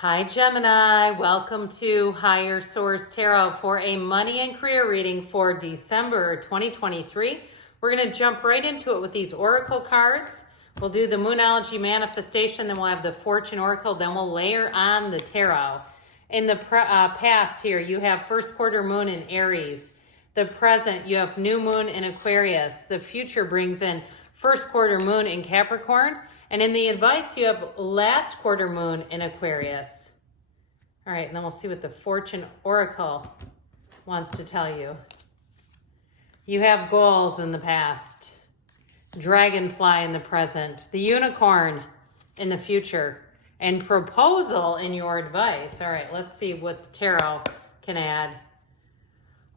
Hi Gemini, welcome to Higher Source Tarot for a money and career reading for December 2023. We're going to jump right into it with these oracle cards. We'll do the Moonology manifestation, then we'll have the Fortune Oracle, then we'll layer on the tarot. In the past here, you have first quarter moon in Aries. The present, you have new moon in Aquarius. The future brings in first quarter moon in Capricorn. And in the advice, you have last quarter moon in Aquarius. All right, and then we'll see what the Fortune Oracle wants to tell you. You have goals in the past, dragonfly in the present, the unicorn in the future, and proposal in your advice. All right, let's see what the tarot can add.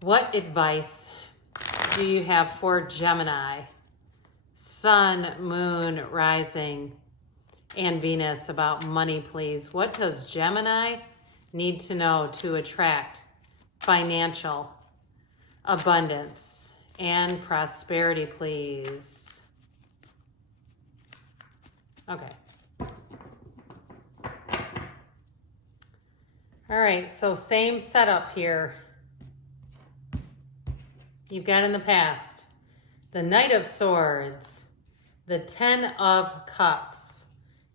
What advice do you have for Gemini? Sun, moon, rising, and Venus about money, please. What does Gemini need to know to attract financial abundance and prosperity, please? Okay. All right, so same setup here. You've got in the past the Knight of Swords, the Ten of Cups,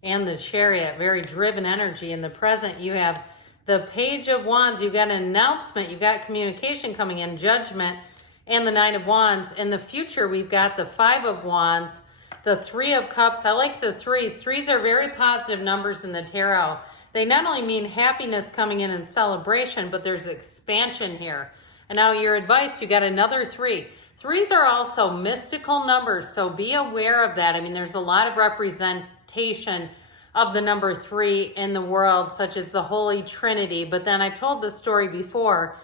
and the Chariot, very driven energy. In the present, you have the Page of Wands. You've got an announcement. You've got communication coming in, Judgment, and the Nine of Wands. In the future, we've got the Five of Wands, the Three of Cups. I like the threes. Threes are very positive numbers in the tarot. They not only mean happiness coming in and celebration, but there's expansion here. And now your advice, you got another three. Threes are also mystical numbers, so be aware of that. I mean, there's a lot of representation of the number three in the world, such as the Holy Trinity. But then I've told this story before.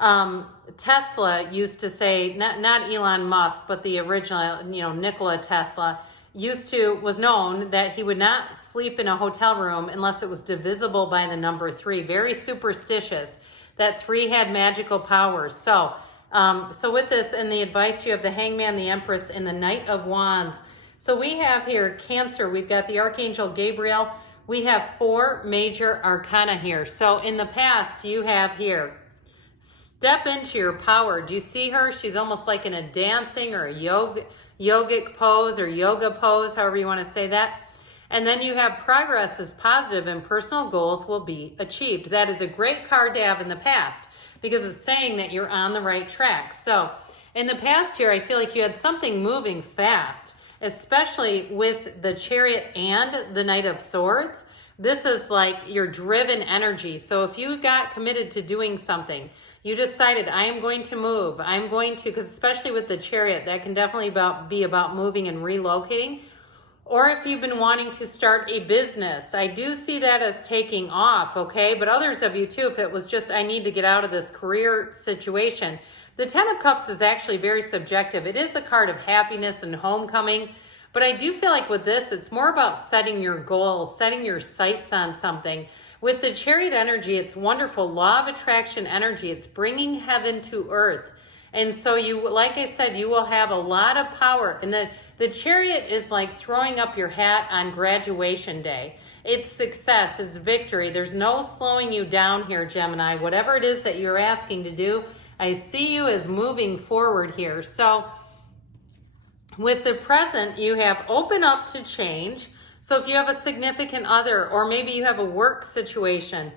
Tesla used to say, not Elon Musk, but the original, Nikola Tesla, was known that he would not sleep in a hotel room unless it was divisible by the number three. Very superstitious. That three had magical powers. So with this and the advice, you have the Hangman, the Empress, and the Knight of Wands. So we have here Cancer. We've got the Archangel Gabriel. We have four major arcana here. So in the past, you have here, step into your power. Do you see her? She's almost like in a dancing or a yogic pose or yoga pose, however you want to say that. And then you have progress is positive and personal goals will be achieved. That is a great card to have in the past, because it's saying that you're on the right track. So in the past here, I feel like you had something moving fast, especially with the Chariot and the Knight of Swords. This is like your driven energy. So if you got committed to doing something, you decided, I am going to move. I'm going to, because especially with the Chariot, that can definitely be about moving and relocating. Or if you've been wanting to start a business, I do see that as taking off, okay? But others of you too, if it was just, I need to get out of this career situation. The Ten of Cups is actually very subjective. It is a card of happiness and homecoming, but I do feel like with this, it's more about setting your goals, setting your sights on something. With the Chariot energy, it's wonderful. Law of attraction energy. It's bringing heaven to earth. And so you, like I said, you will have a lot of power. And the Chariot is like throwing up your hat on graduation day. It's success, it's victory. There's no slowing you down here, Gemini. Whatever it is that you're asking to do, I see you as moving forward here. So with the present, you have open up to change. So if you have a significant other, or maybe you have a work situation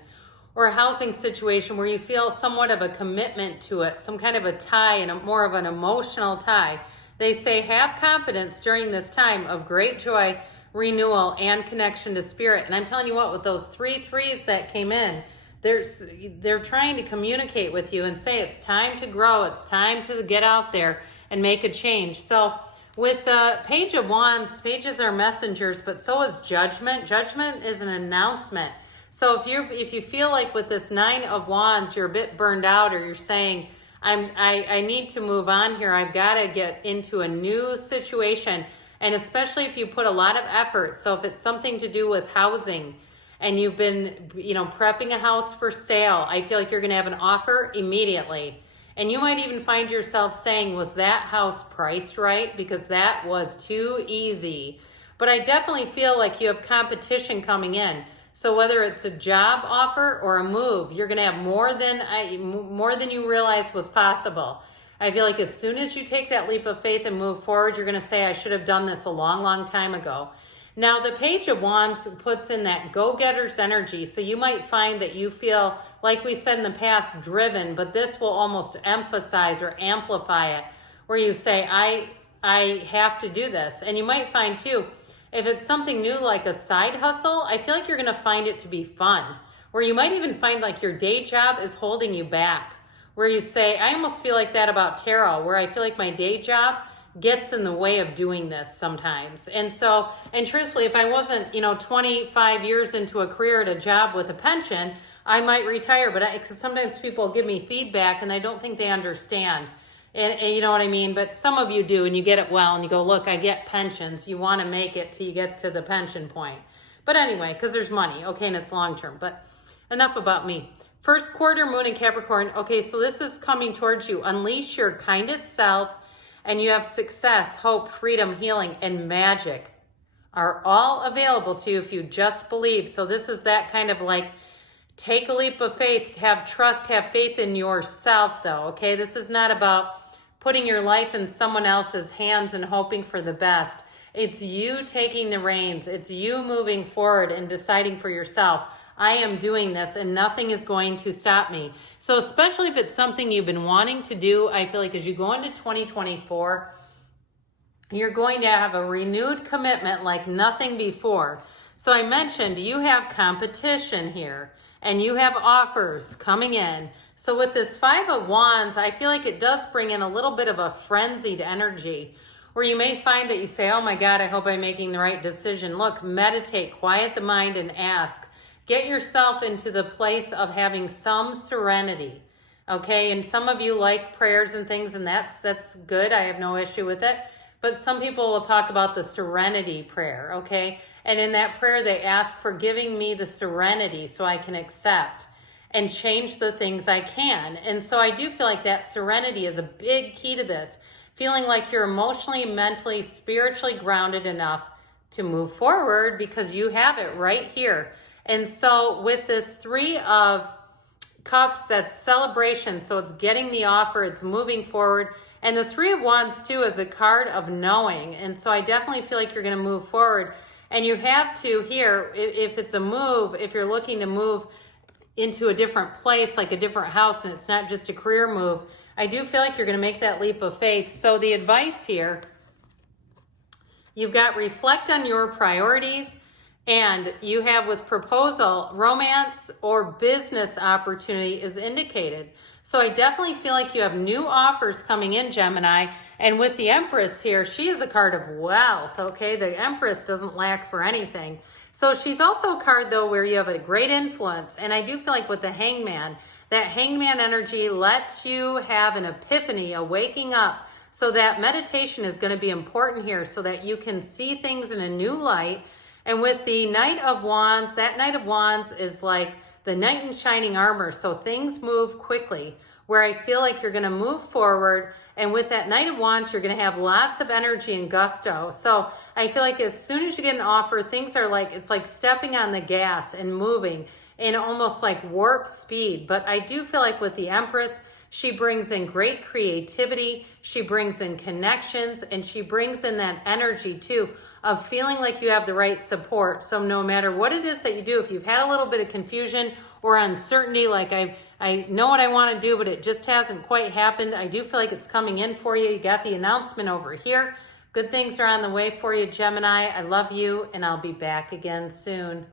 or a housing situation where you feel somewhat of a commitment to it, some kind of a tie and more of an emotional tie, they say have confidence during this time of great joy, renewal, and connection to spirit. And I'm telling you what, with those three threes that came in, they're trying to communicate with you and say it's time to grow, it's time to get out there and make a change. So with the Page of Wands, pages are messengers, but so is Judgment. Judgment is an announcement. So if you feel like with this Nine of Wands, you're a bit burned out, or you're saying, I need to move on here. I've got to get into a new situation. And especially if you put a lot of effort. So if it's something to do with housing and you've been, prepping a house for sale, I feel like you're going to have an offer immediately. And you might even find yourself saying, was that house priced right? Because that was too easy. But I definitely feel like you have competition coming in. So whether it's a job offer or a move, you're going to have more than you realized was possible. I feel like as soon as you take that leap of faith and move forward, you're going to say, I should have done this a long, long time ago. Now, the Page of Wands puts in that go-getter's energy. So you might find that you feel, like we said in the past, driven, but this will almost emphasize or amplify it, where you say, I have to do this. And you might find too, if it's something new like a side hustle, I feel like you're going to find it to be fun. Where you might even find like your day job is holding you back. Where you say, I almost feel like that about tarot, where I feel like my day job gets in the way of doing this sometimes. And so, and truthfully, if I wasn't, 25 years into a career at a job with a pension, I might retire. But because sometimes people give me feedback and I don't think they understand. And you know what I mean? But some of you do, and you get it well, and you go, look, I get pensions. You want to make it till you get to the pension point. But anyway, because there's money, okay, and it's long term. But enough about me. First quarter, moon in Capricorn. Okay, so this is coming towards you. Unleash your kindest self, and you have success, hope, freedom, healing, and magic are all available to you if you just believe. So this is that kind of like, take a leap of faith, have trust, have faith in yourself though, okay? This is not about putting your life in someone else's hands and hoping for the best. It's you taking the reins. It's you moving forward and deciding for yourself, I am doing this and nothing is going to stop me. So especially if it's something you've been wanting to do, I feel like as you go into 2024, you're going to have a renewed commitment like nothing before. So I mentioned you have competition here and you have offers coming in. So with this Five of Wands, I feel like it does bring in a little bit of a frenzied energy where you may find that you say, oh my God, I hope I'm making the right decision. Look, meditate, quiet the mind and ask. Get yourself into the place of having some serenity, okay? And some of you like prayers and things, and that's good. I have no issue with it. But some people will talk about the serenity prayer, okay? And in that prayer, they ask for giving me the serenity so I can accept and change the things I can. And so I do feel like that serenity is a big key to this. Feeling like you're emotionally, mentally, spiritually grounded enough to move forward because you have it right here. And so with this Three of Cups, that's celebration. So it's getting the offer, it's moving forward. And the Three of Wands too is a card of knowing. And so I definitely feel like you're going to move forward. And you have to here, if it's a move, if you're looking to move into a different place, like a different house, and it's not just a career move, I do feel like you're going to make that leap of faith. So the advice here, you've got reflect on your priorities. And you have with proposal, romance or business opportunity is indicated. So I definitely feel like you have new offers coming in, Gemini. And with the Empress here, she is a card of wealth, okay? The Empress doesn't lack for anything. So she's also a card, though, where you have a great influence. And I do feel like with the Hangman, that Hangman energy lets you have an epiphany, a waking up. So that meditation is going to be important here so that you can see things in a new light. And with the Knight of Wands, that Knight of Wands is like the knight in shining armor. So things move quickly, where I feel like you're going to move forward. And with that Knight of Wands, you're going to have lots of energy and gusto. So I feel like as soon as you get an offer, things are like, it's like stepping on the gas and moving in almost like warp speed. But I do feel like with the Empress, she brings in great creativity, she brings in connections, and she brings in that energy too of feeling like you have the right support. So no matter what it is that you do, if you've had a little bit of confusion or uncertainty, like I know what I want to do, but it just hasn't quite happened, I do feel like it's coming in for you. You got the announcement over here. Good things are on the way for you, Gemini. I love you, and I'll be back again soon.